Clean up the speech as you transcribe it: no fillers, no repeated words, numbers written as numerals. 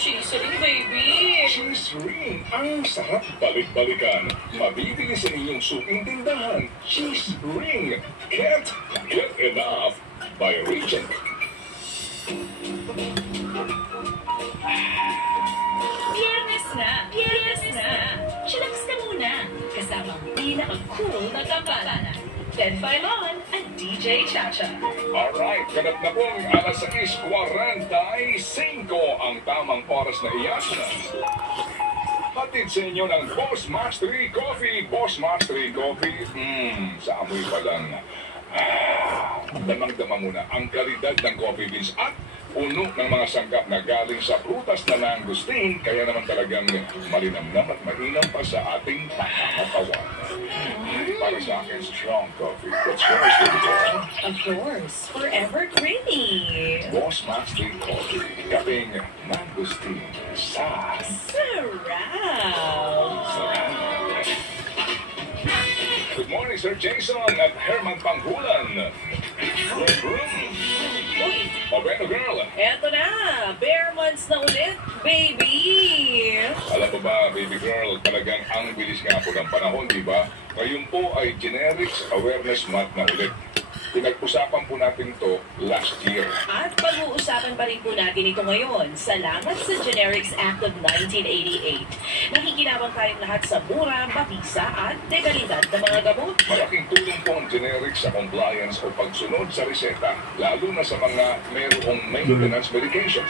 cheese ring, baby. Cheese ring, ang sarap balik-balikan. Mabibili sa inyong suking tindahan. Cheese ring, can't get enough by Regent. Biyernes na! Biyernes na! Chillax ka muna. Kasama ang pinaka-cool na kampana. Ted Filon at DJ Chacha. Alright, ganap na pong alas 6:45 ang tamang oras na iyan. Hatid sa inyo ng Boss Mastery Coffee. Boss Mastery Coffee, sa amoy pa lang. Damang-dama muna ang kalidad ng coffee beans at puno ng mga sangkap na galing sa prutas na mangosteen, kaya naman talagang malinamnam at mainam pa sa ating pangangatawan. Para sa akin, strong coffee. What's yours, baby? Of course, forever creamy. Boss Mastery Coffee. Kaping mangosteen. Sarap. Sarap! Good morning, Sir Jason at Herman Panghulan. Uy, Mabeno girl. eto na! Bare months na ulit, baby! Alam mo ba, baby girl, talagang ang bilis nga po ng panahon, di ba? Ngayon po ay Generics Awareness Month na ulit. Pinag-usapan po natin to last year. At pag-uusapan pa rin po natin ito ngayon. Salamat sa Generics Act of 1988. Nakikinabang tayong lahat sa mura, mabisa at legalidad ng mga gamot. Malaking tulong po ang generics sa compliance o pagsunod sa reseta, lalo na sa mga mayroong maintenance medications.